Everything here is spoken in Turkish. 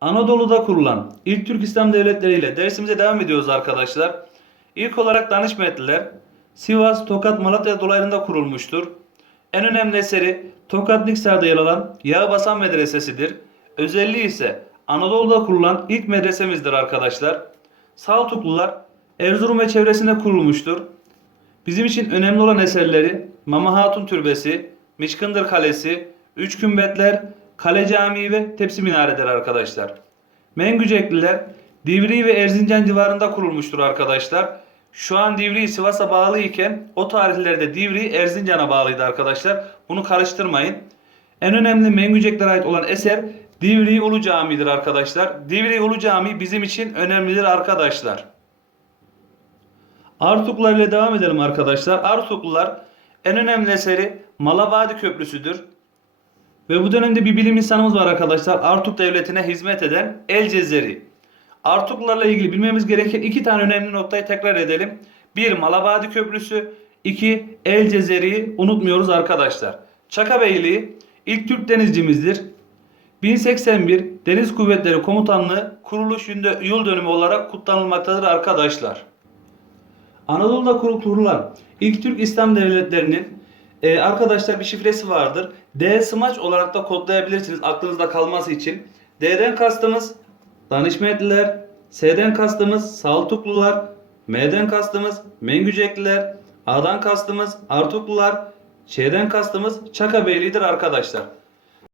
Anadolu'da kurulan ilk Türk İslam devletleri ile dersimize devam ediyoruz arkadaşlar. İlk olarak Danışmetliler Sivas, Tokat, Malatya dolaylarında kurulmuştur. En önemli eseri Tokat Niksar'da yer alan Yağbasan Medresesi'dir. Özelliği ise Anadolu'da kurulan ilk medresemizdir arkadaşlar. Saltuklular Erzurum ve çevresinde kurulmuştur. Bizim için önemli olan eserleri Mama Hatun Türbesi, Mişkındır Kalesi, Üç Kümbetler, Kale Camii ve Tepsi Minaredir arkadaşlar. Mengücekliler Divri ve Erzincan civarında kurulmuştur arkadaşlar. Şu an Divri Sivas'a bağlı iken o tarihlerde Divri Erzincan'a bağlıydı arkadaşlar. Bunu karıştırmayın. En önemli Mengüceklere ait olan eser Divri Ulu Camii'dir arkadaşlar. Divri Ulu Camii bizim için önemlidir arkadaşlar. Artuklar ile devam edelim arkadaşlar. Artuklular en önemli eseri Malabadi Köprüsü'dür. Ve bu dönemde bir bilim insanımız var arkadaşlar. Artuk devletine hizmet eden El Cezeri. Artuklarla ilgili bilmemiz gereken iki tane önemli noktayı tekrar edelim. Bir Malabadi Köprüsü, iki El Cezeri'yi unutmuyoruz arkadaşlar. Çaka Beyliği ilk Türk denizcimizdir. 1081 Deniz Kuvvetleri Komutanlığı kuruluş yıl- dönümü olarak kutlanılmaktadır arkadaşlar. Anadolu'da kur- kurulan ilk Türk İslam devletlerinin e, arkadaşlar bir şifresi vardır. D smaç olarak da kodlayabilirsiniz aklınızda kalması için. D'den kastımız Danışmetliler, S'den kastımız Saltuklular, M'den kastımız Mengücekliler, A'dan kastımız Artuklular, Ç'den kastımız Çaka Beyliği'dir arkadaşlar.